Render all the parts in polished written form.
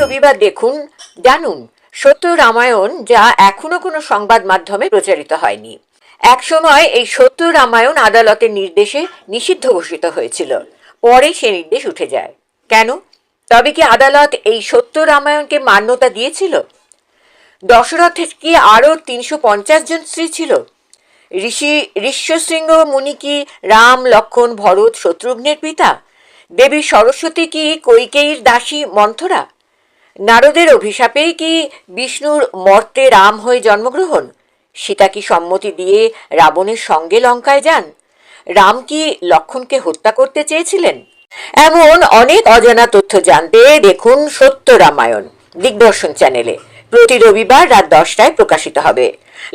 রবিবার দেখুন, জানুন সত্য রামায়ণ, যা এখনো কোনো সংবাদ মাধ্যমে প্রচারিত হয়নি। একসময় এই সত্য রামায়ণ আদালতের নির্দেশে নিষিদ্ধ ঘোষিত হয়েছিল, পরে সে নির্দেশ উঠে যায়। কেন? তবে কি আদালত এই সত্য রামায়ণকে মান্যতা দিয়েছিল? দশরথের কি আরো 350 জন স্ত্রী ছিল? ঋষ্যশৃঙ্গ মুনি কি রাম, লক্ষ্মণ, ভরত, শত্রুঘ্নের পিতা? দেবী সরস্বতী কি কৈকেয়ীর দাসী মন্থরা? নারদের অভিশাপেই কি বিষ্ণুর মর্তে রাম হয়ে জন্মগ্রহণ? সীতা কি সম্মতি দিয়ে রাবণের সঙ্গে লঙ্কায় যান? রাম কি লক্ষ্মণকে হত্যা করতে চেয়েছিলেন? এমন অনেক অজানা তথ্য জানতে দেখুন সত্য রামায়ণ দিগদর্শন চ্যানেলে। প্রতি রবিবার রাত 10টায় প্রকাশিত হবে।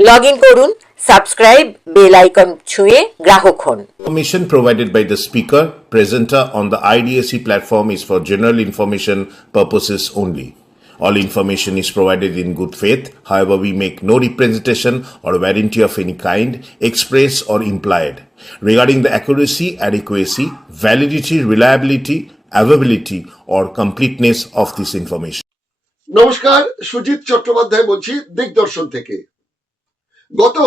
লগ ইন করুন, সাবস্ক্রাইব, বেল আইকন ছুঁয়ে গ্রাহক হন। Information provided by the speaker, presenter on the IDSC platform is for general information purposes only. All information is provided in good faith. However, we make no representation or warranty of any kind, express or implied, regarding the accuracy, adequacy, validity, reliability, availability, or completeness of this information. নমস্কার, সুজিত চট্টোপাধ্যায় বলছি দিগদর্শন থেকে। গত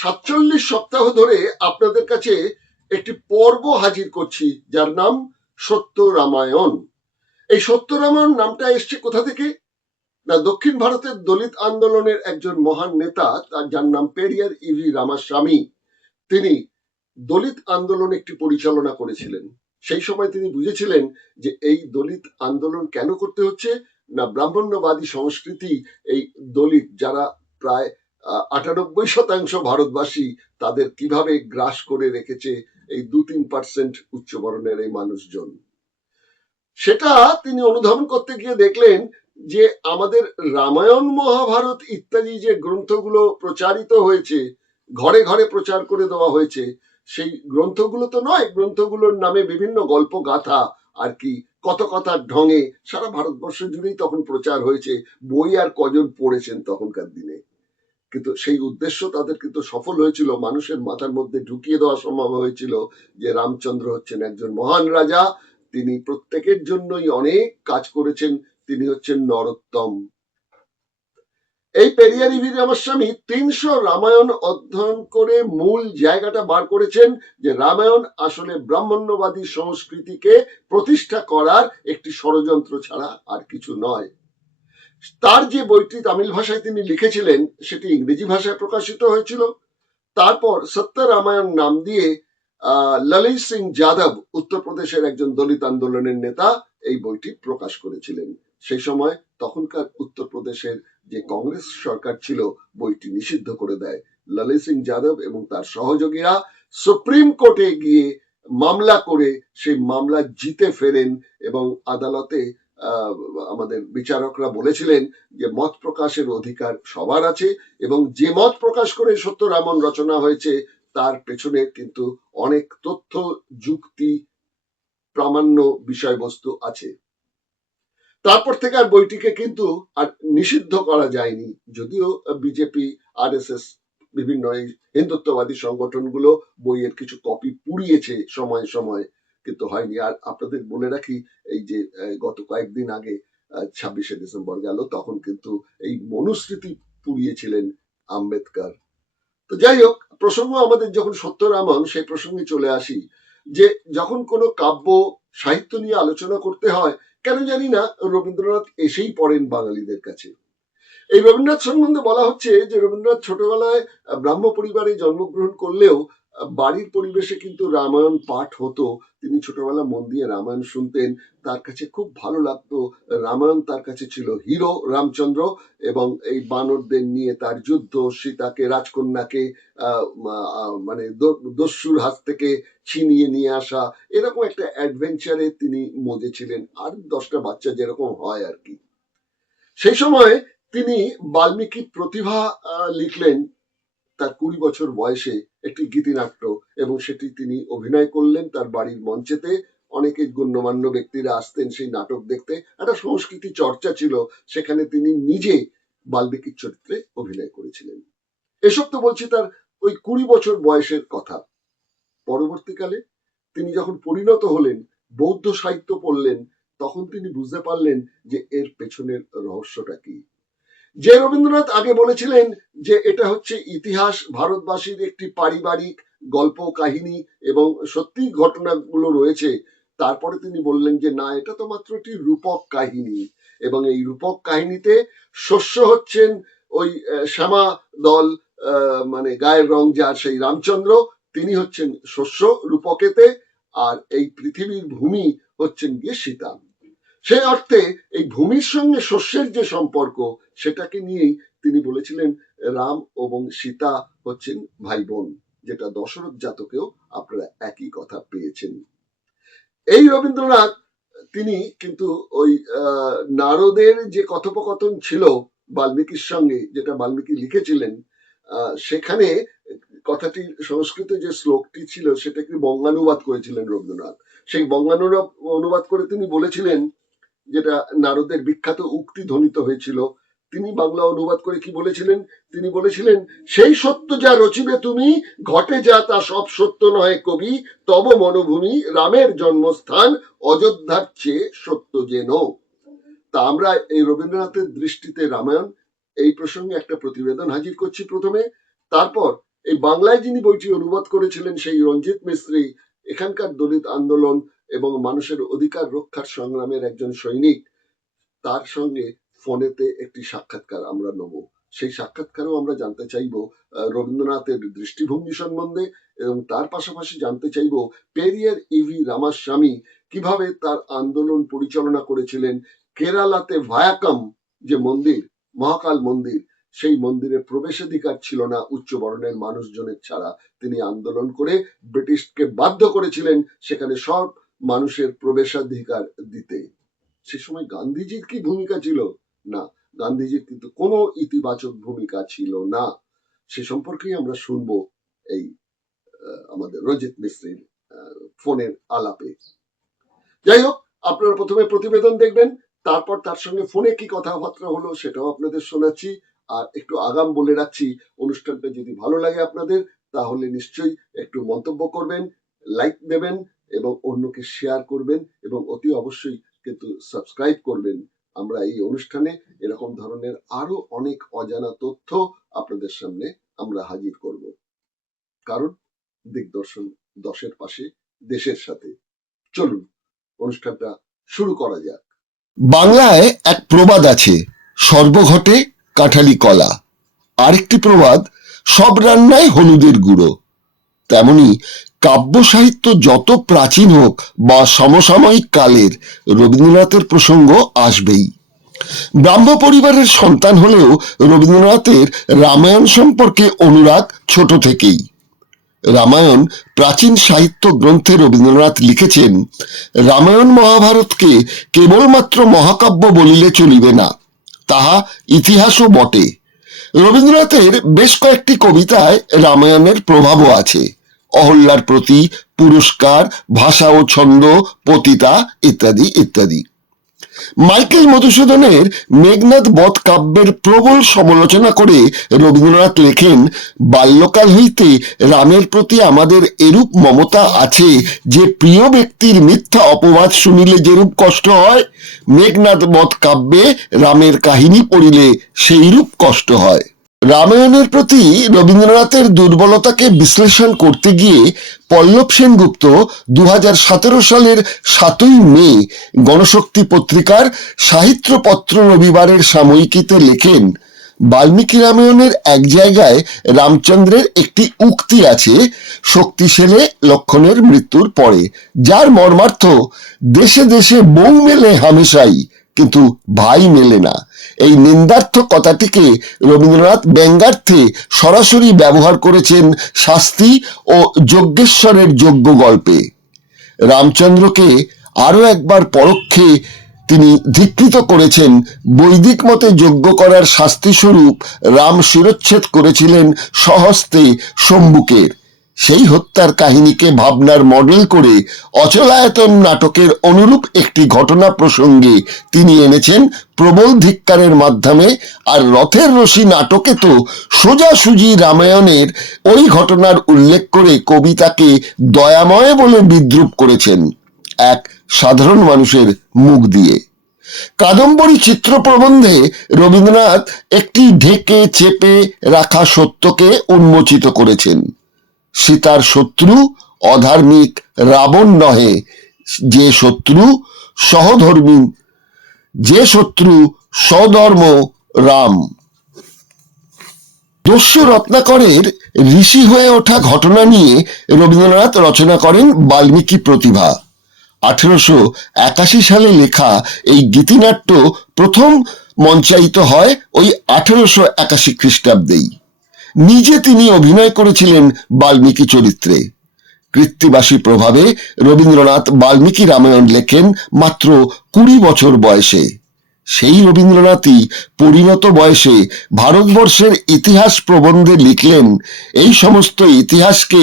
47 সপ্তাহ ধরে আপনাদের কাছে একটি পর্ব হাজির করছি, যার নাম সত্য রামায়ণ। এই সত্য রামায়ণ নামটা এসছে কোথা থেকে? না, দক্ষিণ ভারতের দলিত আন্দোলনের একজন মহান নেতা, তার যার নাম পেরিয়ার ইভি রামাস্বামী, তিনি দলিত আন্দোলন একটি পরিচালনা করেছিলেন। সেই সময় তিনি বুঝেছিলেন যে এই দলিত আন্দোলন কেন করতে হচ্ছে না, ব্রাহ্মণ্যবাদী সংস্কৃতি, এই দলিত যারা প্রায় 98% ভারতবাসী, তাদের কিভাবে গ্রাস করে রেখেছে এই 2-3% উচ্চবর্ণের এই মানুষজন। সেটা তিনি অনুধাবন করতে গিয়ে দেখলেন যে আমাদের রামায়ণ, মহাভারত ইত্যাদি যে গ্রন্থগুলো প্রচারিত হয়েছে, ঘরে ঘরে প্রচার করে দেওয়া হয়েছে, সেই গ্রন্থগুলো তো নয়, গ্রন্থগুলোর নামে বিভিন্ন গল্প গাথা আর কি কত কথার ঢঙে সারা ভারতবর্ষ জুড়েই তখন প্রচার হয়েছে। বই আর কজন পড়েছেন তখনকার দিনে? কিন্তু সেই উদ্দেশ্য তাদের কিন্তু সফল হয়েছিল। মানুষের মাথার মধ্যে ঢুকিয়ে দেওয়া সম্ভব হয়েছিল যে রামচন্দ্র হচ্ছেন একজন মহান রাজা, তিনি প্রত্যেকের জন্যই অনেক কাজ করেছেন, তিনি হচ্ছেন নরোত্তম। এই পেরিয়ার ইভি রামাস্বামী 300 রামায়ণ অধ্যয়ন করে মূল জায়গাটা বার করেছেন যে রামায়ণ আসলে ব্রাহ্মণ্যবাদী সংস্কৃতিকে প্রতিষ্ঠা করার একটি ষড়যন্ত্র ছাড়া আর কিছু নয়। তার যে বইটি তামিল ভাষায় তিনি লিখেছিলেন, সেটি ইংরেজি ভাষায় প্রকাশিত হয়েছিল। তারপর সত্য রামায়ণ নাম দিয়ে ললিত সিং যাদব, উত্তরপ্রদেশের একজন দলিত আন্দোলনের নেতা, এই বইটি প্রকাশ করেছিলেন। সেই সময় তখনকার উত্তরপ্রদেশের যে কংগ্রেস সরকার ছিল, বইটি নিষিদ্ধ করে দেয়। ললিত সিং যাদব এবং তার সহযোগীরা সুপ্রিম কোর্টে গিয়ে মামলা করে সেই মামলা জিতে ফেরেন এবং আদালতে আমাদের বিচারকরা বলেছিলেন যে মত প্রকাশের অধিকার সবার আছে এবং যে মত প্রকাশ করে সত্য রামায়ণ রচনা হয়েছে তার পেছনে কিন্তু অনেক তথ্য, যুক্তি, প্রামাণ্য বিষয়বস্তু আছে। তারপর থেকে আর বইটিকে কিন্তু আর নিষিদ্ধ করা যায়নি, যদিও বিজেপি, RSS, বিভিন্ন এই হিন্দুত্ববাদী সংগঠনগুলো বইয়ের কিছু কপি পুড়িয়েছে সময় সময়, কিন্তু হয়নি। আর আপনাদের বলে রাখি, এই যে গত কয়েকদিন আগে 26শে ডিসেম্বর গেল, তখন কিন্তু এই মনুস্মৃতি পুড়িয়েছিলেন আম্বেদকর। তো যাই হোক, প্রসঙ্গ আমাদের যখন সত্য রামায়ণ, সেই প্রসঙ্গে চলে আসি যে যখন কোনো কাব্য সাহিত্য নিয়ে আলোচনা করতে হয়, কেন জানি না রবীন্দ্রনাথ এসেই পড়েন বাঙালিদের কাছে। এই রবীন্দ্রনাথ সম্বন্ধে বলা হচ্ছে যে রবীন্দ্রনাথ ছোটবেলায় ব্রাহ্ম পরিবারে জন্মগ্রহণ করলেও বাড়ির পরিবেশে কিন্তু রামায়ণ পাঠ হতো। তিনি ছোটবেলা মন দিয়ে রামায়ণ শুনতেন, তার কাছে খুব ভালো লাগতো। রামায়ণ তার কাছে ছিল হিরো, রামচন্দ্র এবং এই বানরদের নিয়ে তার যুদ্ধ, সীতাকে, রাজকন্যাকে মানে দস্যুর হাত থেকে ছিনিয়ে নিয়ে আসা, এরকম একটা অ্যাডভেঞ্চারে তিনি মজেছিলেন, আর 10টা বাচ্চা যেরকম হয় আর কি। সেই সময় তিনি বাল্মীকি প্রতিভা লিখলেন তার 20 বছর বয়সে একটি গীতিনাট্য, এবং সেটি তিনি অভিনয় করলেন তার বাড়ির মঞ্চেতে। অনেকে গণ্যমান্য ব্যক্তিরা আসতেন সেই নাটক দেখতে, একটা সংস্কৃতি চর্চা ছিল, সেখানে তিনি নিজে বাল্মীকির চরিত্রে অভিনয় করেছিলেন। এসব তো বলছি তার ওই 20 বছর বয়সের কথা। পরবর্তীকালে তিনি যখন পরিণত হলেন, বৌদ্ধ সাহিত্য পড়লেন, তখন তিনি বুঝতে পারলেন যে এর পেছনের রহস্যটা কি। যে রবীন্দ্রনাথ আগে বলেছিলেন যে এটা হচ্ছে ইতিহাস, ভারতবাসীর একটি পারিবারিক গল্প কাহিনী এবং সত্যি ঘটনাগুলো রয়েছে, তারপরে তিনি বললেন যে না, এটা তো মাত্র একটি রূপক কাহিনী, এবং এই রূপক কাহিনীতে শস্য হচ্ছেন ওই শ্যামা দল, মানে গায়ের রং যার সেই রামচন্দ্র, তিনি হচ্ছেন শস্য রূপকেতে, আর এই পৃথিবীর ভূমি হচ্ছেন গিয়ে সীতা। সেই অর্থে এই ভূমির সঙ্গে শস্যের যে সম্পর্ক, সেটাকে নিয়েই তিনি বলেছিলেন রাম এবং সীতা হচ্ছেন ভাই বোন, যেটা দশরথ জাতকেও আপনারা একই কথা পেয়েছেন। এই রবীন্দ্রনাথ তিনি কিন্তু ওই নারদের যে কথোপকথন ছিল বাল্মীকির সঙ্গে, যেটা বাল্মীকি লিখেছিলেন, সেখানে কথাটির সংস্কৃত যে শ্লোকটি ছিল সেটাকে বঙ্গানুবাদ করেছিলেন রবীন্দ্রনাথ। সেই বঙ্গানুবাদ করে তিনি বলেছিলেন, যেটা নারদের বিখ্যাত উক্তি ধ্বনিত হয়েছিল, তিনি বাংলা অনুবাদ করে কি বলেছিলেন, তিনি বলেছিলেন, সেই সত্য যা রচিবে তুমি, ঘটে যা তা সব সত্য নয় কবি, তব মনোভূমি রামের জন্মস্থান, অযোধ্যার চেয়ে সত্য যেন। তা আমরা এই রবীন্দ্রনাথের দৃষ্টিতে রামায়ণ এই প্রসঙ্গে একটা প্রতিবেদন হাজির করছি প্রথমে, তারপর এই বাংলায় যিনি বইটি অনুবাদ করেছিলেন সেই রঞ্জিত মিস্ত্রি, এখানকার দলিত আন্দোলন এবং মানুষের অধিকার রক্ষার সংগ্রামের একজন সৈনিক, তার সঙ্গে ফোনেতে একটি সাক্ষাৎকার আমরা নেব। সেই সাক্ষাৎকারেও আমরা জানতে চাইব রবীন্দ্রনাথের দৃষ্টিভঙ্গি সম্বন্ধে, এবং তার পাশাপাশি জানতে চাইব পেরিয়ার ইভি রামাস্বামী কিভাবে তার আন্দোলন পরিচালনা করেছিলেন। কেরালাতে ভায়াকম যে মন্দির, মহাকাল মন্দির, সেই মন্দিরে প্রবেশাধিকার ছিল না উচ্চ বর্ণের মানুষজনের ছাড়া, তিনি আন্দোলন করে ব্রিটিশকে বাধ্য করেছিলেন সেখানে সব মানুষের প্রবেশাধিকার দিতে। সে সময় গান্ধীজির কি ভূমিকা ছিল? না, গান্ধীজির কিন্তু কোনো ইতিবাচক ভূমিকা ছিল না। সে সম্পর্কেই আমরা শুনবো এই আমাদের রঞ্জিত মিস্ত্রির ফোনের আলাপে। যাই হোক, আপনারা প্রথমে প্রতিবেদন দেখবেন, তারপর তার সঙ্গে ফোনে কি কথাবার্তা হলো সেটাও আপনাদের শোনাচ্ছি। আর একটু আগাম বলে রাখছি, অনুষ্ঠানটা যদি ভালো লাগে আপনাদের, তাহলে নিশ্চয়ই একটু মন্তব্য করবেন, লাইক দেবেন এবং অন্যকে শেয়ার করবেন, এবং অতি অবশ্যই কিন্তু সাবস্ক্রাইব করবেন। আমরা এই অনুষ্ঠানে এরকম ধরনের আরো অনেক অজানা তথ্য আপনাদের সামনে আমরা হাজির করব, কারণ দিগদর্শন দশের পাশে, দেশের সাথে। চলুন অনুষ্ঠানটা শুরু করা যাক। বাংলায় এক প্রবাদ আছে, সর্বঘটে কাঁঠালি কলা। আরেকটি প্রবাদ, সব রান্নায় হলুদের গুঁড়ো। তেমনি কাব্য সাহিত্য যত প্রাচীন হোক বা সমসাময়িক কালের, রবীন্দ্রনাথের প্রসঙ্গ আসবেই। ব্রাহ্ম পরিবারের সন্তান হলেও রবীন্দ্রনাথের রামায়ণ সম্পর্কে অনুরাগ ছোট থেকেই। রামায়ণ প্রাচীন সাহিত্য গ্রন্থে রবীন্দ্রনাথ লিখেছেন, রামায়ণ মহাভারতকে কেবলমাত্র মহাকাব্য বলিলে চলিবে না, তাহা ইতিহাসও বটে। রবীন্দ্রনাথের বেশ কয়েকটি কবিতায় রামায়ণের প্রভাবও আছে। অহল্যার প্রতি, পুরস্কার, ভাষা ও ছন্দ, পতিতা ইত্যাদি ইত্যাদি। মাইকেল মধুসূদনের মেঘনাদ বধ কাব্যের প্রবল সমালোচনা করে রবীন্দ্রনাথ লেখেন, বাল্যকাল হইতে রামের প্রতি আমাদের এরূপ মমতা আছে যে প্রিয় ব্যক্তির মিথ্যা অপবাদ শুনিলে যেরূপ কষ্ট হয়, মেঘনাদ বধ কাব্যে রামের কাহিনী পড়িলে সেইরূপ কষ্ট হয়। রামায়ণের প্রতি রবীন্দ্রনাথের দুর্বলতাকে বিশ্লেষণ করতে গিয়ে পল্লব সেনগুপ্ত 2017 সালের 7 মে গণশক্তি পত্রিকার সাহিত্যপত্র রবিবারের সাময়িকীতে লেখেন, বাল্মীকি রামায়ণের এক জায়গায় রামচন্দ্রের একটি উক্তি আছে, শক্তিশালী লক্ষণের মৃত্যুর পরে, যার মর্মার্থ, দেশে দেশে বউ মেলে হামেশাই, কিন্তু ভাই মেলে না। এই নিন্দার্থ কথাটিকে রবীন্দ্রনাথ ব্যঙ্গার্থে সরাসরি ব্যবহার করেছেন শাস্তি ও যজ্ঞেশ্বরের যজ্ঞ গল্পে। রামচন্দ্রকে আরো একবার পরোক্ষে তিনি ধিক্কৃত করেছেন। বৈদিক মতে যজ্ঞ করার শাস্তি স্বরূপ রাম শিরচ্ছেদ করেছিলেন স্বহস্তে শম্ভুকের। সেই হত্যার কাহিনীকে ভাবনার মডেল করে অচলায়তন নাটকের অনুরূপ একটি ঘটনা প্রসঙ্গে তিনি এনেছেন প্রবল ধিক্কারের মাধ্যমে। আর রথের রশি নাটকে তো সোজাসুজি রামায়ণের ওই ঘটনার উল্লেখ করে কবি তাকে দয়াময় বলে বিদ্রূপ করেছেন। এক সাধারণ মানুষের মুখ দিয়ে। কাদম্বরী চিত্র প্রবন্ধে রবীন্দ্রনাথ একটি ঢেকে চেপে রাখা সত্যকে উন্মোচিত করেছেন। সীতার শত্রু অধার্মিক রাবণ নহে, যে শত্রু সহধর্মী, যে শত্রু সধর্ম রাম। দস্যু রত্নাকরের ঋষি হয়ে ওঠা ঘটনা নিয়ে রবীন্দ্রনাথ রচনা করেন বাল্মীকি প্রতিভা। 1881 সালে লেখা এই গীতিনাট্য প্রথম মঞ্চায়িত হয় ওই 1881 খ্রিস্টাব্দেই। নিজে তিনি অভিনয় করেছিলেন বাল্মীকি চরিত্রে। কৃত্তিবাসী প্রভাবে রবীন্দ্রনাথ বাল্মীকি রামায়ণ লেখেন মাত্র 20 বছর বয়সে। সেই রবীন্দ্রনাথই পরিণত বয়সে ভারতবর্ষের ইতিহাস প্রবন্ধে লিখলেন, এই সমস্ত ইতিহাসকে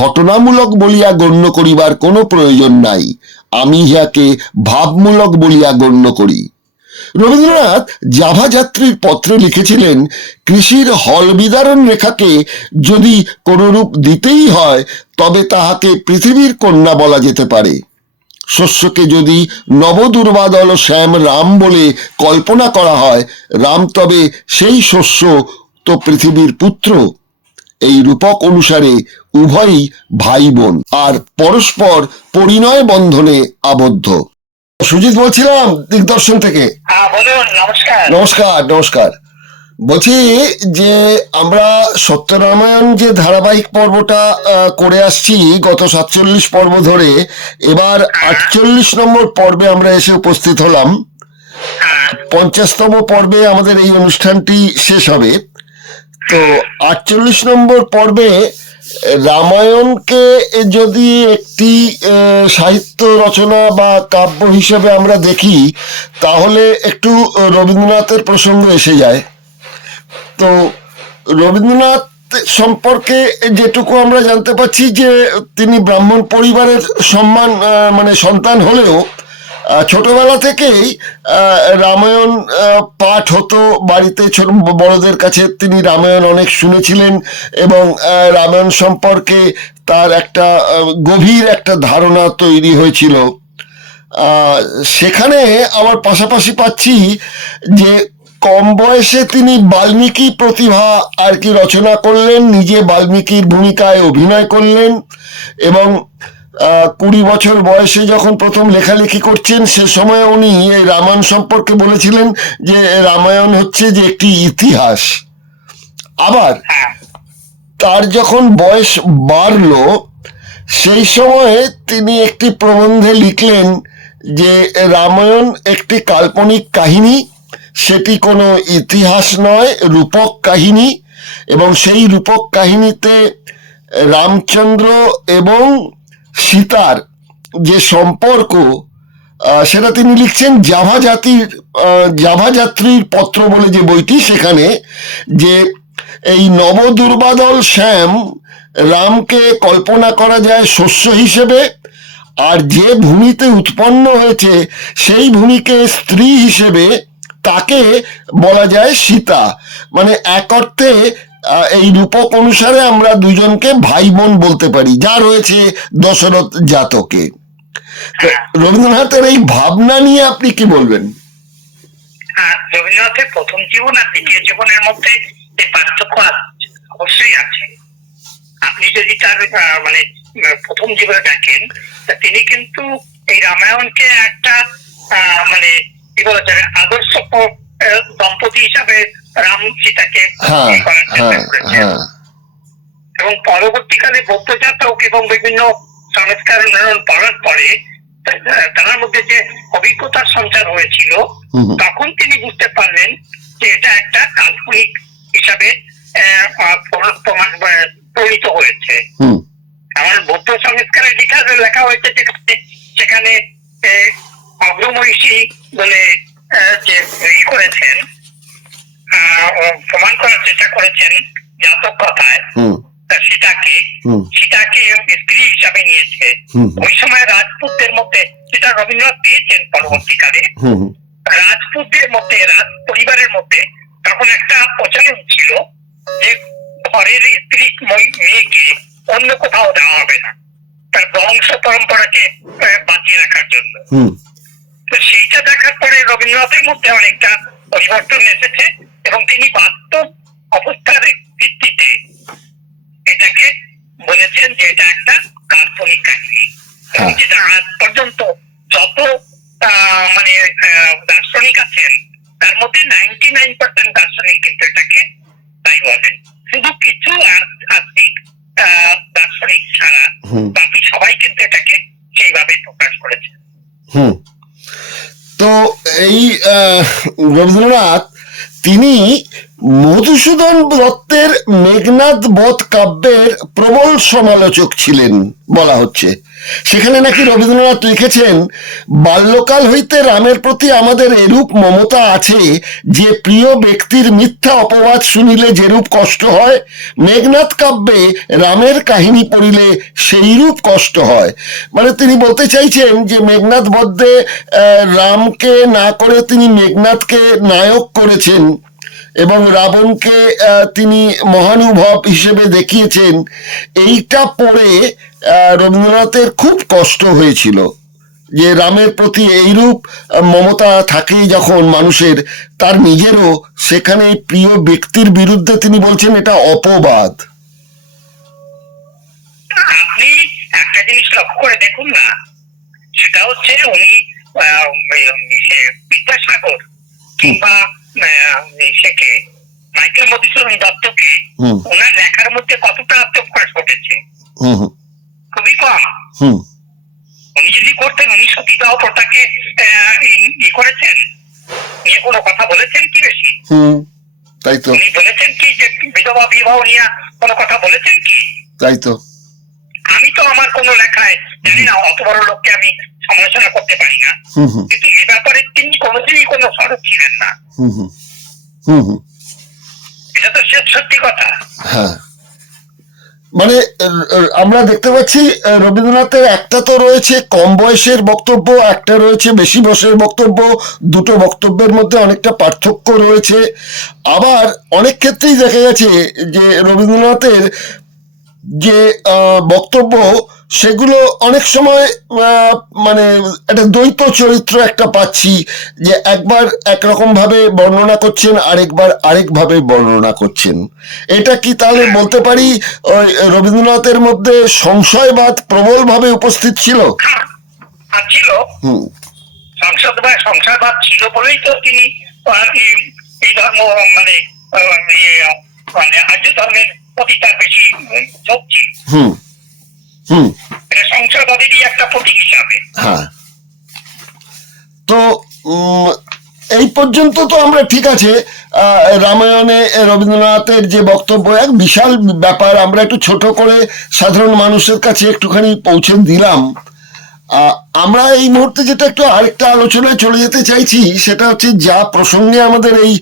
ঘটনামূলক বলিয়া গণ্য করিবার কোনো প্রয়োজন নাই, আমি ইহাকে ভাবমূলক বলিয়া গণ্য করি। রবীন্দ্রনাথ জাভা যাত্রীর পত্রে লিখেছিলেন, কৃষির হল বিদারণ রেখাকে যদি কোনরূপ দিতেই হয় তবে তাহাকে পৃথিবীর কন্যা বলা যেতে পারে। শস্যকে যদি নবদুর্বাদল শ্যাম রাম বলে কল্পনা করা হয়, রাম তবে সেই শস্য তো পৃথিবীর পুত্র। এই রূপক অনুসারে উভয়ই ভাই বোন আর পরস্পর পরিণয় বন্ধনে আবদ্ধ। সুজিত বলছিলাম দিগদর্শন থেকে। নমস্কার নমস্কার। বলছি যে আমরা সত্যরামায়ণ যে ধারাবাহিক পর্বটা করে আসছি গত 47 পর্ব ধরে, এবার 48 নম্বর পর্বে আমরা এসে উপস্থিত হলাম। 50তম পর্বে আমাদের এই অনুষ্ঠানটি শেষ হবে। তো 48 নম্বর পর্বে রামায়ণকে যদি একটি সাহিত্য রচনা বা কাব্য হিসেবে আমরা দেখি, তাহলে একটু রবীন্দ্রনাথের প্রসঙ্গ এসে যায়। তো রবীন্দ্রনাথ সম্পর্কে যেটুকু আমরা জানতে পাচ্ছি যে তিনি ব্রাহ্মণ পরিবারের সন্তান হলেও ছোটবেলা থেকেই রামায়ণ পাঠ হতো বাড়িতে, ছোট বড়দের কাছে তিনি রামায়ণ অনেক শুনেছিলেন এবং রামায়ণ সম্পর্কে তার একটা গভীর একটা ধারণা তৈরি হয়েছিল। সেখানে আবার পাশাপাশি পাচ্ছি যে কম বয়সে তিনি বাল্মীকি প্রতিভা আর কি রচনা করলেন, নিজে বাল্মীকির ভূমিকায় অভিনয় করলেন এবং 20 বছর বয়সে যখন প্রথম লেখালেখি করছেন সে সময় উনি এই রামায়ণ সম্পর্কে বলেছিলেন যে রামায়ণ হচ্ছে যে একটি ইতিহাস। আবার তার যখন বয়স বাড়লো সেই সময়ে তিনি একটি প্রবন্ধে লিখলেন যে রামায়ণ একটি কাল্পনিক কাহিনী, সেটি কোনো ইতিহাস নয়, রূপক কাহিনী, এবং সেই রূপক কাহিনীতে রামচন্দ্র এবং সীতার যে সম্পর্ক সেটা তিনি লিখছেন জাভা যাত্রীর পত্র বলে যে বইটি, সেখানে যে এই নবদুর্বাদল শ্যাম রামকে কল্পনা করা যায় শস্য হিসেবে, আর যে ভূমিতে উৎপন্ন হয়েছে সেই ভূমিকে স্ত্রী হিসেবে তাকে বলা যায় সীতা। মানে এক অর্থে এই রূপক অনুসারে আমরা দুজনকে ভাই বোন বলতে পারি, যা রয়েছে দশরথ জাতকে। রবীন্দ্রনাথের এই ভাবনা নিয়ে আপনি কি বলবেন? রবীন্দ্রনাথের প্রথম জীবন আর দ্বিতীয় জীবনের মধ্যে এই পার্থক্য অবশ্যই আছে। আপনি যদি তার প্রথম জীবনে দেখেন, তিনি কিন্তু এই রামায়ণকে একটা কি বলা যায় আদর্শ দম্পতি হিসাবে রাম সীতাকে এবং পরবর্তীকালে বৌদ্ধ জাতক এবং বিভিন্ন সংস্কার পড়ার পরে তার মধ্যে যে অভিজ্ঞতার সঞ্চার হয়েছিল, তখন তিনি বুঝতে পারলেন যে এটা একটা কাল্পনিক হিসাবে প্রমাণিত হয়েছে। আমার বৌদ্ধ সংস্কারের লেখা হয়েছে সেখানে অগ্রমহিষী বলে যে করেছেন, প্রমাণ করার চেষ্টা করেছেন জাতক কথায় সীতাকে স্ত্রী হিসাবে নিয়েছে। ওই সময় রাজপুতদের মধ্যে, যেটা রবীন্দ্রনাথ দিয়েছেন পরবর্তীকালে, রাজপুতদের মধ্যে, রাজ পরিবারের মধ্যে তখন একটা প্রচলন ছিল যে ঘরের স্ত্রী মেয়েকে অন্য কোথাও দেওয়া হবে না, তার বংশ পরম্পরাকে বাঁচিয়ে রাখার জন্য। হুম তো সেইটা দেখার পরে রবীন্দ্রনাথের মধ্যে অনেকটা পরিবর্তন এসেছে এবং তিনি বাস্তব অবস্থার ভিত্তিতে এটাকে বলেছেন যে এটা একটা কাল্পনিক কাহিনী। এবং যেটা আজ পর্যন্ত যত মানে দার্শনিক আছেন তার মধ্যে 99% দার্শনিক কিন্তু এটাকে তাই বলেন। শুধু কিছু আস্তিক দার্শনিক ছাড়া বাকি সবাই কিন্তু এটাকে সেইভাবে প্রকাশ করেছে। হুম তো এই রবীন্দ্রনাথ তিনি মধুসূদন দত্তের মেঘনাদ বধ কাব্যের প্রবল সমালোচক ছিলেন বলা হচ্ছে। সেখানে নাকি রবীন্দ্রনাথ লিখেছেন, বাল্যকাল হইতে রামের প্রতি আমাদের এরূপ মমতা আছে যে প্রিয় ব্যক্তির মিথ্যা অপবাদ শুনিলে যেরূপ কষ্ট হয়, মেঘনাদ কাব্যে রামের কাহিনী পড়িলে সেইরূপ কষ্ট হয়। মানে তিনি বলতে চাইছেন যে মেঘনাদ বধে রামকে না করে তিনি মেঘনাদকে নায়ক করেছেন এবং রাবণকে তিনি মহানুভব হিসেবে দেখিয়েছেন। এইটা পড়ে রবীন্দ্রনাথের খুব কষ্ট হয়েছিল যে রামের প্রতি এইরূপ মমতা থাকেই যখন মানুষের, তার নিজেরও, সেখানে প্রিয় ব্যক্তির বিরুদ্ধে তিনি বলছেন এটা অপবাদ। আপনি একটা জিনিস লক্ষ্য করে দেখুন না, সেটা হচ্ছে উনি বিদ্যাসাগর কিংবা মাইকেল মধুসূদন দত্তকে ওনার লেখার মধ্যে কতটা আত্মপ্রকাশ ঘটেছে? খুবই কম। উনি যদি করতেন, উনি সতীদাহ প্রথাকে করেছেন, নিয়ে কোনো কথা বলেছেন কি বেশি? তাই তো। উনি বলেছেন কি যে বিধবা বিবাহ নিয়ে কোনো কথা বলেছেন কি? তাই তো। আমি তো আমার কোনো লেখায় জানি না, অত বড় লোককে আমি সমালোচনা করতে পারি না, কিন্তু এ ব্যাপারে তিনি কোনোদিনই কোনো সরব ছিলেন না। এটা তো সত্যি কথা। হ্যাঁ, মানে আমরা দেখতে পাচ্ছি রবীন্দ্রনাথের একটা তো রয়েছে কম বয়সের বক্তব্য, একটা রয়েছে বেশি বয়সের বক্তব্য, দুটো বক্তব্যের মধ্যে অনেকটা পার্থক্য রয়েছে। আবার অনেক ক্ষেত্রেই দেখা গেছে যে রবীন্দ্রনাথের যে বক্তব্য সেগুলো অনেক সময় মানে একটা দ্বৈত চরিত্র একটা পাচ্ছি, যে একবার একরকম ভাবে বর্ণনা করছেন, আরেক ভাবে বর্ণনা করছেন। এটা কি তাহলে বলতে পারি রবীন্দ্রনাথের মধ্যে সংশয়বাদ প্রবল ভাবে উপস্থিত ছিল? ছিল, সংশয়বাদ ছিল বলেই তো তিনি এই ধর্ম মানে আর্য ধর্মের প্রতি তার বেশি ঝোঁক ছিল। সংশয়বাদেরই একটা প্রতীক হিসাবে। হ্যাঁ, তো এই পর্যন্ত তো আমরা ঠিক আছে। রামায়ণে রবীন্দ্রনাথের যে বক্তব্য এক বিশাল ব্যাপার, আমরা একটু ছোট করে সাধারণ মানুষের কাছে একটুখানি পৌঁছে দিলাম। আমরা এই মুহূর্তে যেটা একটু আরেকটা আলোচনায় চলে যেতে চাইছি, সেটা হচ্ছে যা প্রসঙ্গে আমাদের এই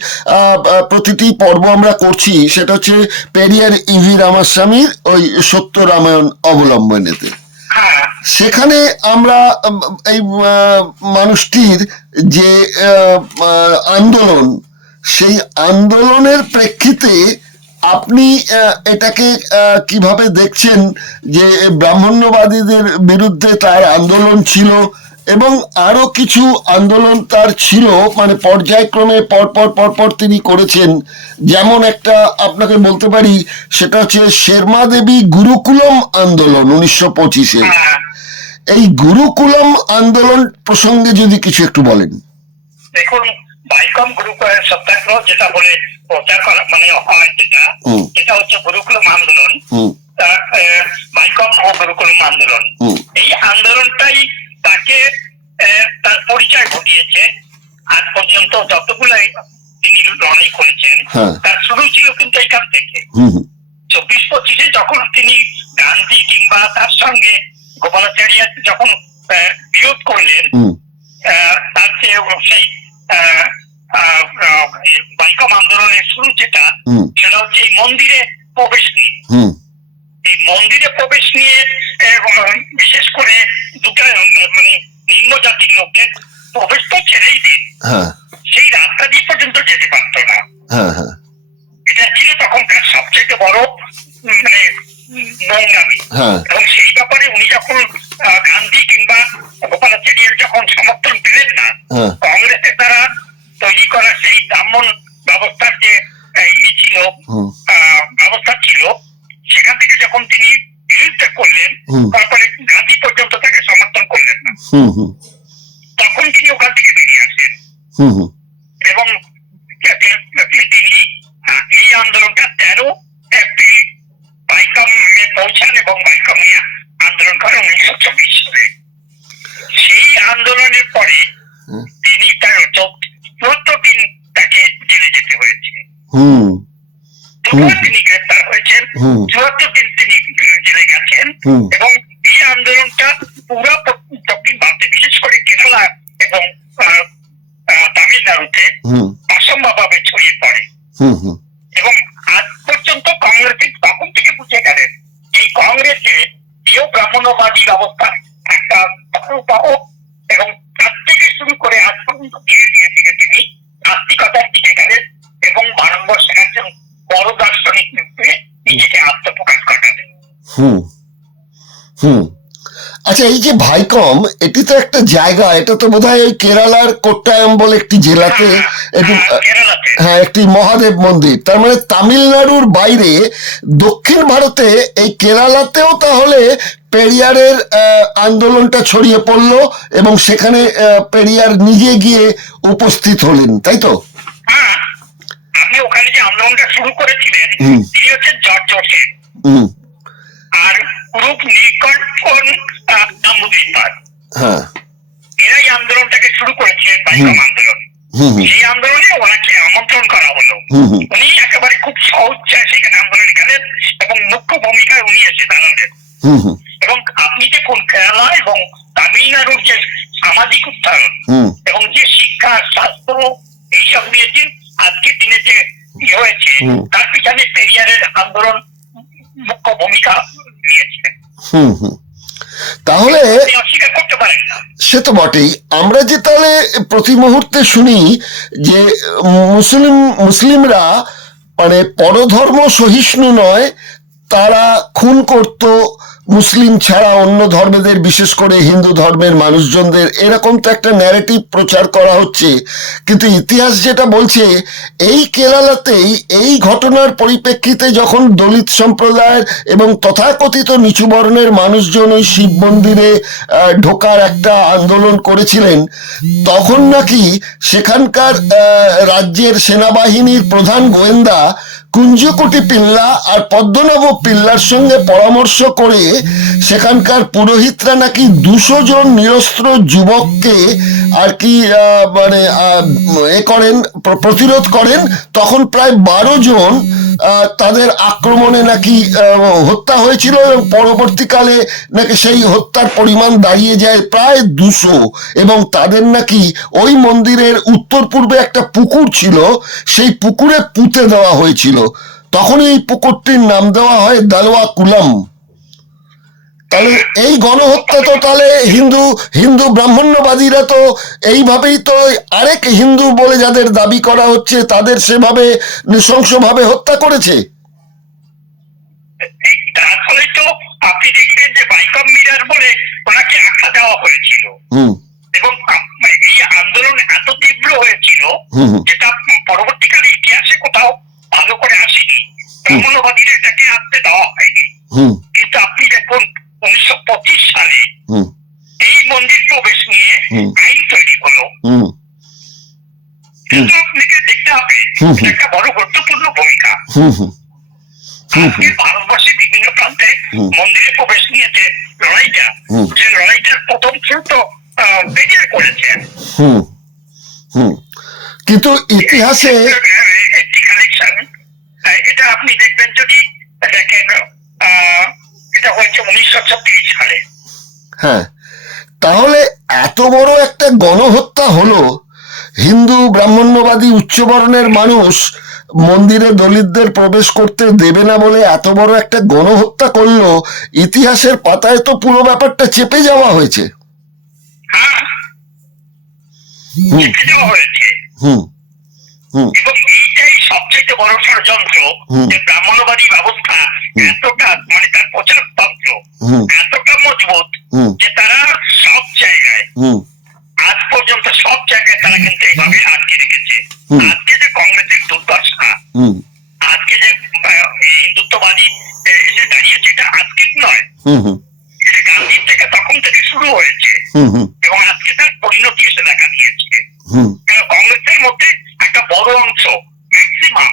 প্রতিটি পর্ব আমরা করছি, সেটা হচ্ছে পেরিয়ার ইভি রামাস্বামীর ওই সত্য রামায়ণ অবলম্বনেতে। সেখানে আমরা এই মানুষটির যে আন্দোলন, সেই আন্দোলনের প্রেক্ষিতে আপনি এটাকে কিভাবে দেখছেন যে ব্রাহ্মণ্যবাদীদের বিরুদ্ধে তার আন্দোলন ছিল এবং আরো কিছু আন্দোলন তার ছিল, মানে পর্যায়ক্রমে পরপর তিনি করেছেন। যেমন একটা আপনাকে বলতে পারি, সেটা হচ্ছে শেরমা দেবী গুরুকুলম আন্দোলন 1925-এ। এই গুরুকুলম আন্দোলন প্রসঙ্গে যদি কিছু একটু বলেন। দেখুন, বাইকম গুরুকুলের সত্যাগ্রহ যেটা বলে প্রচার করা মানে হয়, যেটা হচ্ছে গুরুকুলম আন্দোলন, বাইকম ও গুরুকুলম আন্দোলন। এই আন্দোলনটাই তাকে তার পরিচয় ঘটিয়েছে। আজ পর্যন্ত যতগুলাই তিনি লড়াই করেছেন, তার শুরু ছিল কিন্তু এখান থেকে। 24-25-এ যখন তিনি গান্ধী কিংবা তার সঙ্গে গোপালাচার্য যখন বিরোধ করলেন, তার সেই বাইকম আন্দোলনের শুরু যেটা, সেটা হচ্ছে এই মন্দিরে প্রবেশ নিয়ে। এই মন্দিরে প্রবেশ নিয়ে বিশেষ করে দুটো মানে নিম্ন জাতির লোকদের প্রবেশ তো ছেড়েই দিন, সেই রাস্তা দিয়ে পর্যন্ত যেতে পারত না। এটা ছিল তখনকার সবচেয়ে বড় মানে নোংরামি। এবং সেই ব্যাপারে উনি যখন হ্যাঁ। কংগ্রেসের দ্বারা তৈরি করা সেই ব্রাহ্মণ ব্যবস্থার যে ছিল হুম। ব্যবস্থা ছিল, সেখান থেকে যখন তিনি বিরোধিতা করলেন, তারপরে গান্ধী পর্যন্ত তাকে সমর্থন করলেন না, হুম হুম তখন তিনি ওখান থেকে বেরিয়ে আসেন হুম হুম এবং তিনি এই আন্দোলনটা 13 এপ্রিল বাইকমে পৌঁছান এবং বাইকম নিয়ে আন্দোলন করেন 1924 সালে। সেই আন্দোলনের পরে তিনি তার 74 দিন তাকে জেলে যেতে হয়েছে। হুম দুবার তিনি গ্রেপ্তার হয়েছেন, 74 দিন তিনি জেলে গেছেন এবং এই আন্দোলনটা পুরো দক্ষিণ ভারতে, বিশেষ করে কেরালা এবং তামিলনাড়ুতে অসম্ভবভাবে ছড়িয়ে পড়ে এবং আজ পর্যন্ত কংগ্রেস তখন থেকে বুঝে গেলেন এই কংগ্রেসে কেউ ব্রাহ্মণবাদী ব্যবস্থা একটা বাহক এবং তার থেকে শুরু করে আজ পর্যন্ত ধীরে ধীরে ধীরে তিনি নাস্তিকতার দিকে গেলেন এবং ভারতবর্ষের একজন বড় দার্শনিক রূপে নিজেকে আত্মপ্রকাশ ঘটালেন। হুম হুম আচ্ছা, এই যে ভাইকম, এটি তো একটা জায়গা, এটা তো বোধহয় ওই কেরালার কোট্টায়াম বলে একটি জেলাতে, কেরালাতে। হ্যাঁ, একটি মহাদেব মন্দির। তার মানে তামিলনাড়ুর বাইরে দক্ষিণ ভারতে এই কেরালাতেও তাহলে পেরিয়ারের আন্দোলনটা ছড়িয়ে পড়লো এবং সেখানে পেরিয়ার নিজে গিয়ে উপস্থিত হলেন, তাই তো? আপনি ওখানে যে আন্দোলনটা শুরু করেছিলেন তিনি হচ্ছেন জর্জ জোসেফ আর গ্রুপ নীলকণ্ঠন নাম্বুদ্বীপার, এরাই আন্দোলনটাকে শুরু করেছিলেন, বাইকম আন্দোলন। সেই আন্দোলনে ওনাকে আমন্ত্রণ করা হলো, উনি একেবারে খুব সহজে সেখানে আন্দোলনে গেলেন এবং মুখ্য ভূমিকায় উনি এসে দাঁড়ালেন। এবং আপনি দেখুন কেরালা এবং তামিলনাড়ুর যে সামাজিক উত্থান এবং যে শিক্ষা, স্বাস্থ্য, এইসব নিয়ে যে আজকের দিনে যে হয়েছে, তার পিছনে পেরিয়ারের আন্দোলন মুখ্য ভূমিকা নিয়েছে। তাহলে অস্বীকার করতে পারেন না। সে তো বটেই। আমরা যে তাহলে প্রতি মুহূর্তে শুনি যে মুসলিমরা মানে পরধর্ম সহিষ্ণু নয়, তারা খুন করত মুসলিম ছাড়া অন্য ধর্মেদের, বিশেষ করে হিন্দু ধর্মের মানুষজনদের, এরকম তো একটা ন্যারেটিভ প্রচার করা হচ্ছে। কিন্তু ইতিহাস যেটা বলছে, এই কেরালাতেই এই ঘটনার পরিপ্রেক্ষিতে যখন দলিত সম্প্রদায়ের এবং তথাকথিত নিচু বর্ণের মানুষজন ওই শিব মন্দিরে ঢোকার একটা আন্দোলন করেছিলেন, তখন নাকি সেখানকার রাজ্যের সেনাবাহিনীর প্রধান গোয়েন্দা কুঞ্জকুটি পিল্লা আর পদ্মনাভ পিল্লার সঙ্গে পরামর্শ করে সেখানকার পুরোহিতরা নাকি 200 জন নিরস্ত্র যুবককে আর কি মানে করেন, প্রতিরোধ করেন। তখন প্রায় 12 জন তাদের আক্রমণে নাকি হত্যা হয়েছিল এবং পরবর্তীকালে নাকি সেই হত্যার পরিমাণ দাঁড়িয়ে যায় প্রায় 200, এবং তাদের নাকি ওই মন্দিরের উত্তর পূর্বে একটা পুকুর ছিল, সেই পুকুরে পুঁতে দেওয়া হয়েছিল। তখন এই পুকুরটির নাম দেওয়া হয় দালওয়া কুলাম। তাহলে এই গণহত্যা তো তাহলে হিন্দু ব্রাহ্মণ্যবাদীরা তো এইভাবেই তো আরেক হিন্দু বলে যাদের দাবি করা হচ্ছে তাদের সেভাবে নৃশংসভাবে হত্যা করেছে। তারপরে তো আপনি দেখবেন যে বাইকম মিরার বলে ওনাকে আখ্যা দেওয়া হয়েছিল এবং এই আন্দোলন এত তীব্র হয়েছিল যেটা পরবর্তীকালে ইতিহাসে কোথাও ভালো করে আসেনি, ব্রাহ্মণ্যবাদীরা এটাকে আনতে দেওয়া হয়নি। কিন্তু আপনি দেখুন 1925 সালে এই মন্দির প্রবেশ নিয়ে আইন তৈরি হলো, কিন্তু আপনাকে দেখতে হবে একটা বড় গুরুত্বপূর্ণ ভূমিকা। আজকে ভারতবর্ষে বিভিন্ন প্রান্তে মন্দিরে প্রবেশ নিয়ে যে লড়াইটা, সে লড়াইটার প্রথম শুরু তো বেরিয়ে করেছে। কিন্তু ইতিহাসে একটি কালেকশন, এটা আপনি দেখবেন যদি দেখেন, এটা হয়েছে 1936 সালে। হ্যাঁ, তাহলে এত বড় একটা গণহত্যা হলো, হিন্দু ব্রাহ্মণ্যবাদী উচ্চবর্ণের মানুষ মন্দিরে দলিতদের প্রবেশ করতে দেবে না বলে এত বড় একটা গণহত্যা করলো, ইতিহাসের পাতায় তো পুরো ব্যাপারটা চেপে যাওয়া হয়েছে। এবং এইটাই সবচেয়ে বড় ষড়যন্ত্র যে ব্রাহ্মণ্যবাদী ব্যবস্থা এতটা, মানে তার প্রচার তন্ত্র এতটা মজবুত যে তারা সব জায়গায়, আজ পর্যন্ত সব জায়গায় হুম হুম এটা গান্ধীর থেকে তখন থেকে শুরু হয়েছে হুম হুম এবং আজকে তার পরিণতি এসে দেখা দিয়েছে। হুম কংগ্রেসের মধ্যে একটা বড় অংশ, ম্যাক্সিমাম,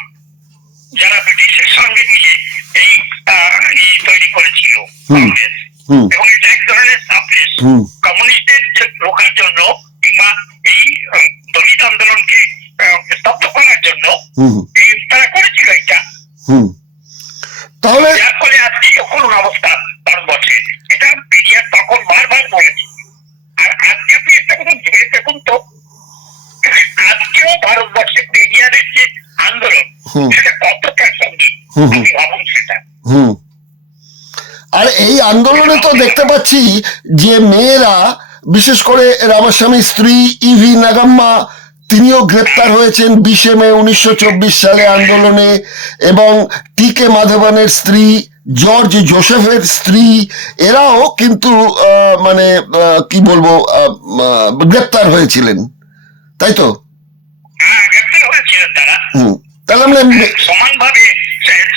যারা ব্রিটিশের সঙ্গে মিলে এই তৈরি করেছিল কংগ্রেস, হুম এবং এটা এক ধরনের সাপ্রেস হুম কমিউনিস্টদের রোখার জন্য কিংবা এই দলিত আন্দোলনকে স্তব্ধ করার জন্য হুম তারা করেছিল এটা। হুম তাহলে যার ফলে আজকে করুন অবস্থা ভারতবর্ষে, এটা মিডিয়া তখন বারবার বলেছে। আর আজকে আপনি একটা কথা ভেবে দেখুন তো, আজকেও ভারতবর্ষে মিডিয়াদের যে আন্দোলন সেটা কত প্রাসঙ্গিক, আপনি ভাবুন সেটা। হুম আর এই আন্দোলনে তো দেখতে পাচ্ছি যে মেয়েরা, বিশেষ করে রামাস্বামীর স্ত্রী ইভি নাগাম্মা, তিনিও গ্রেপ্তার হয়েছেন 20 মে 1924 সালে আন্দোলনে, এবং টি কে মাধবনের স্ত্রী, জর্জ জোসেফের স্ত্রী, এরাও কিন্তু মানে কি বলবো, গ্রেপ্তার হয়েছিলেন, তাই তো? হ্যাঁ, গ্রেপ্তার হয়েছিলেন তারা। তাহলে আমরা সমানভাবে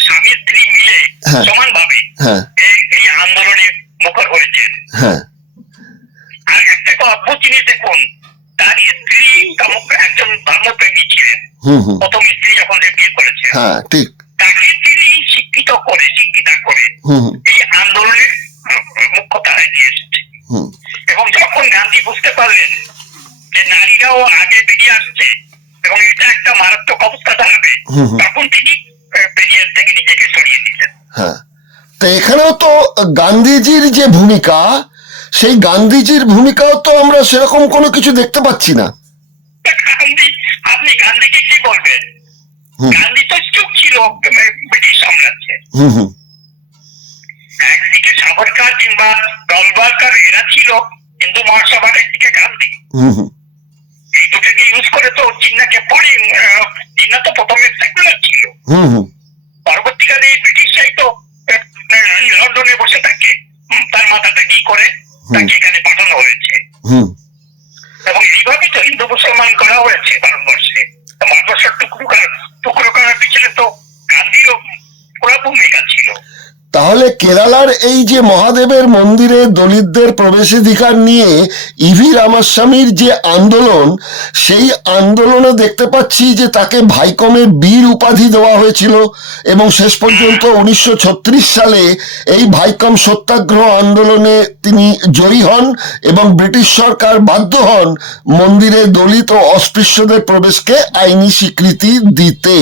স্বামী স্ত্রী মিলে হ্যাঁ। সমানভাবে হ্যাঁ এই আন্দোলনে মুখর হয়েছেন। হ্যাঁ আর একটা অদ্ভুত জিনিস দেখুন, তার স্ত্রী একজন ধর্মপ্রেমী ছিলেন। হুম প্রথম স্ত্রী যখন সে বিয়ে করেছে, হ্যাঁ ঠিক তাকে তিনি শিক্ষিতা করে হুম এই আন্দোলনের মুখ্য ধারায় নিয়ে এসেছে। হুম এবং যখন গান্ধী বুঝতে পারলেন যে নারীরাও আগে বেরিয়ে আসছে এবং এটা একটা মারাত্মক অবস্থা দাঁড়াবে, তখন তিনি পেরিয়ার থেকে নিজেকে সরিয়ে দিলেন। হ্যাঁ, তো এখানেও তো গান্ধীজির যে ভূমিকা, সেই গান্ধীজির ভূমিকাও তো আমরা সেরকম কোনো কিছু দেখতে পাচ্ছি না। আপনি গান্ধীকে কি বলবেন? গান্ধী তো চুপ ছিল ব্রিটিশ সাম্রাজ্যে। একদিকে সাবরকার কিংবা রলবারকার, এরা ছিল হিন্দু মহাসভার, একদিকে গান্ধী। এই দুটোকে ইউজ করে তো জিন্নাকে পড়ে, জিন্না তো প্রথমে সেকুলার ছিল, পরবর্তীকালে ব্রিটিশরাই তো লন্ডনে বসে থাকে, তার মাথাটা কি করে তাকে এখানে পাঠানো হয়েছে। এবং এইভাবেই তো হিন্দু মুসলমান করা হয়েছে ভারতবর্ষে। ভারতবর্ষের টুকরো করার পিছনে তো গান্ধীরও পুরো ভূমিকা ছিল। তাহলে কেরালার এই যে মহাদেবের মন্দিরে দলিতদের প্রবেশাধিকার নিয়ে ইভি রামাস্বামীর যে আন্দোলন, সেই আন্দোলনে দেখতে পাচ্ছি যে তাকে ভাইকমের বীর উপাধি দেওয়া হয়েছিল, এবং শেষ পর্যন্ত 1936 সালে এই ভাইকম সত্যাগ্রহ আন্দোলনে তিনি জয়ী হন এবং ব্রিটিশ সরকার বাধ্য হন মন্দিরে দলিত ও অস্পৃশ্যদের প্রবেশকে আইনি স্বীকৃতি দিতে।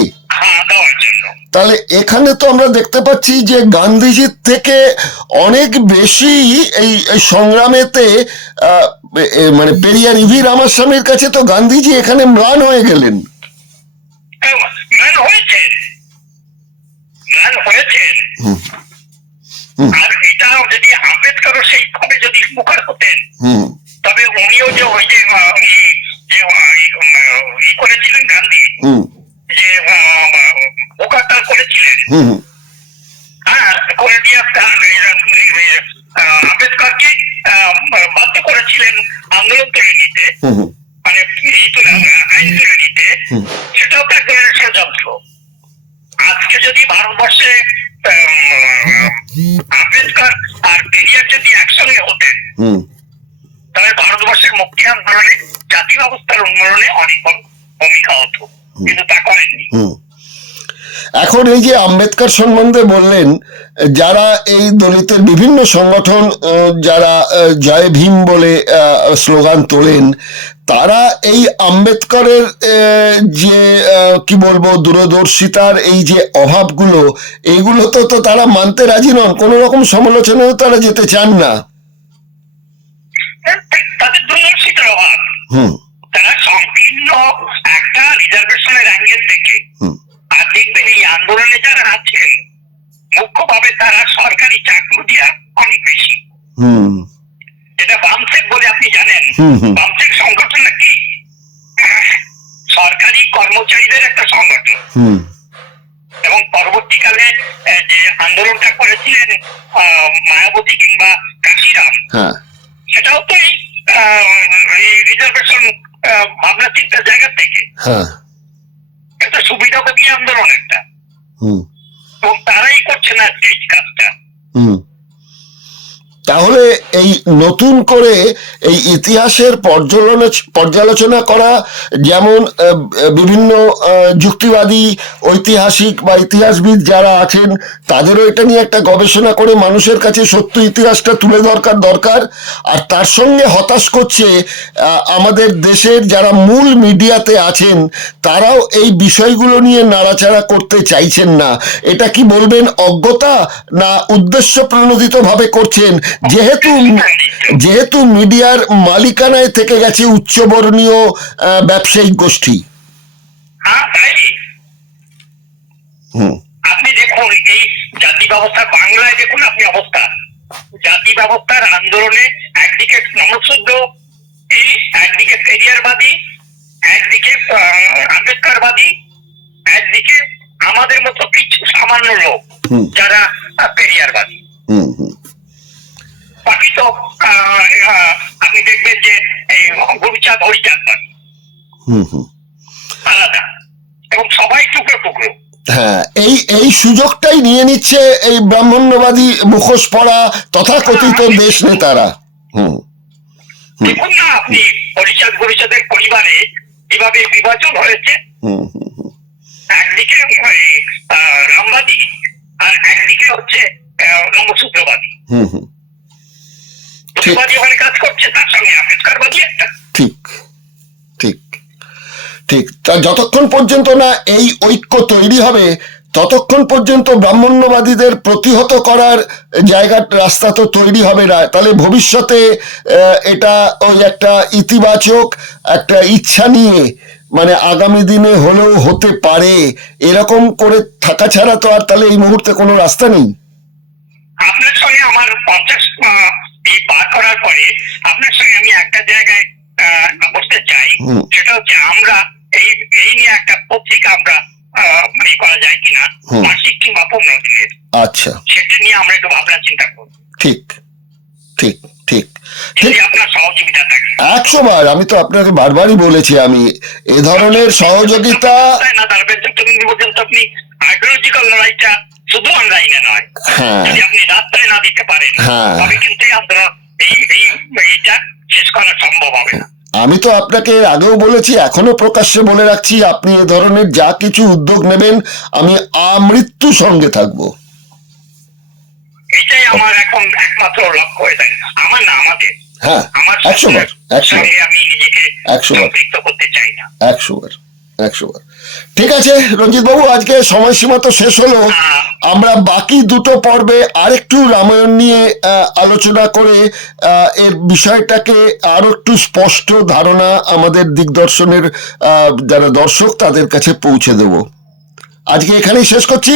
তাহলে এখানে তো আমরা দেখতে পাচ্ছি যে গান্ধীজির থেকে অনেক বেশি এই সংগ্রামেতে মানে পেরিয়ার ইভি রামাস্বামীর কাছে তো গান্ধীজি এখানে ম্লান হয়ে গেলেন। আর এটা যদি আম্বেদকর সেইভাবে যদি মুখর হতেন, তবে উনিও যে ওই যে করেছিলেন গান্ধী, যে মোকাবিলা করেছিলেন, করে দিয়ে আম্বেদকরকে বাধ্য করেছিলেন আন্দোলন তুলে নিতে, মানে আইন তুলে নিতে, সেটাও তো এক ধরনের ষড়যন্ত্র। আজকে যদি ভারতবর্ষে আম্বেদকর আর পেরিয়ার যদি একসঙ্গে হতেন, তাহলে ভারতবর্ষের মুক্তি আন্দোলনে, জাতীয় ব্যবস্থার উন্নয়নে অনেক বড় ভূমিকা হতো, কিন্তু তা করেননি। এখন এই যে আম্বেদকর সম্বন্ধে বললেন, যারা এই দলিতের বিভিন্ন সংগঠন, যারা জয় ভীম বলে স্লোগান তোলেন, তারা এই আম্বেদকরের যে কি বলবো দূরদর্শিতার এই যে অভাবগুলো, এইগুলো তো তারা মানতে রাজি নন, কোন রকম সমালোচনাও তারা যেতে চান না। তাদের দূরদর্শিতার অভাব, তারা সংকীর্ণ একটা রিজার্ভেশনের অ্যাঙ্গেল থেকে, আর দেখবেন এই আন্দোলনে যারা আছেন মুখ্যভাবে তারা সরকারি চাকরিয়া অনেক বেশি, যেটা বামসেক বলে আপনি জানেন। বামসেক সংগঠনটা কি? সরকারি কর্মচারীদের একটা সংগঠন। এবং পরবর্তীকালে যে আন্দোলনটা করেছিলেন মায়াবতী কিংবা কাশিরাম, সেটাও তো এই রিজার্ভেশন ভাবনা চিন্তার জায়গা থেকে একটা সুবিধাভোগী আন্দোলন একটা, এবং তারাই করছে না এই কাজটা। তাহলে এই নতুন করে এই ইতিহাসের পর্যালোচনা করা, যেমন বিভিন্ন যুক্তিবাদী ঐতিহাসিক বা ইতিহাসবিদ যারা আছেন তাদেরও এটা নিয়ে একটা গবেষণা করে মানুষের কাছে সত্য ইতিহাসটা তুলে দরকার। আর তার সঙ্গে হতাশ করছে আমাদের দেশের যারা মূল মিডিয়াতে আছেন, তারাও এই বিষয়গুলো নিয়ে নাড়াচাড়া করতে চাইছেন না। এটা কি বলবেন অজ্ঞতা, না উদ্দেশ্য প্রণোদিত ভাবে করছেন, যেহেতু মিডিয়ার মালিকানায় থেকে গেছে উচ্চবর্ণীয় ব্যবসায়িক গোষ্ঠী? হ্যাঁ তাই। আপনি দেখুন এই জাতি ব্যবস্থা, বাংলায় দেখুন আপনি অবস্থা, জাতি ব্যবস্থার আন্দোলনে একদিকে নমঃশূদ্র, একদিকে পেরিয়ারবাদী, একদিকে আম্বেদকরবাদী, একদিকে আমাদের মতো কিছু সামান্য লোক যারা পেরিয়ারবাদী। বাকি তো আপনি দেখবেন যে গুরুচাঁদ হরিচাঁদবাদী আলাদা, এবং সবাই টুকরো টুকরো। হ্যাঁ, এই সুযোগটাই নিয়ে নিচ্ছে এই ব্রাহ্মণ্যবাদী মুখোশ পড়া তথাকথিত দেশ নেতারা। দেখুন না আপনি হরিচাঁদ গুরুচাঁদের পরিবারে কিভাবে বিভাজন হয়েছে, একদিকে রামবাদী আর একদিকে হচ্ছে নমঃশূদ্রবাদী। দুবাদী ওখানে কাজ করছে, তার সঙ্গে আম্বেদকরবাদী একটা। ঠিক ঠিক ঠিক। তা যতক্ষণ পর্যন্ত না এই ঐক্য তৈরি হবে, ততক্ষণ পর্যন্ত ব্রাহ্মণ্যবাদীদের প্রতিহত করার রাস্তা তো তৈরি হবে না। তাহলে ভবিষ্যতে এটা ওই একটা ইতিবাচক একটা ইচ্ছা নিয়ে, মানে আগামী দিনে হলেও হতে পারে এরকম করে থাকা ছাড়া তো আর তাহলে এই মুহূর্তে কোনো রাস্তা নেই। আপনার সঙ্গে আমার 50 পার করার পরে আপনার সঙ্গে আমি একটা জায়গায় বসতে চাই, সেটা হচ্ছে আমরা এই নিয়ে একটা পত্রিকা আমরা করা যায় কিনা, মাসিক কিংবা 15 দিনের। আচ্ছা, সেটা নিয়ে আমরা একটু ভাবনা চিন্তা করব। ঠিক ঠিক ঠিক যদি আপনার সহযোগিতা থাকে। 100 বার আমি তো আপনাকে বারবারই বলেছি, আমি এ ধরনের সহযোগিতা না দাঁড়াবেন, আপনি আইডিওলজিক্যাল লড়াইটা শুধু অনলাইনে নয়, যদি আপনি রাস্তায় না দিতে পারেন তবে কিন্তু এইটা শেষ করা সম্ভব হবে না। আমি তো আপনাকে এর আগেও বলেছি, এখনো প্রকাশ্যে বলে রাখছি, আপনি এ ধরনের যা কিছু উদ্যোগ নেবেন আমি আমৃত্যু সঙ্গে থাকবো। এটাই আমার এখন একমাত্র লক্ষ্য হয়ে থাকে, আমার না আমাদের। হ্যাঁ, আমার 100 বার আমি নিজেকে সম্পৃক্ত করতে চাই না। 100 বার। ঠিক আছে রঞ্জিত বাবু, আজকে সময়সীমা তো শেষ হলো। আমরা বাকি দুটো পর্বে আরেকটু রামায়ণ নিয়ে আলোচনা করে এর বিষয়টাকে আরো একটু স্পষ্ট ধারণা আমাদের দিগদর্শনের যারা দর্শক তাদের কাছে পৌঁছে দেব। আজকে এখানেই শেষ করছি।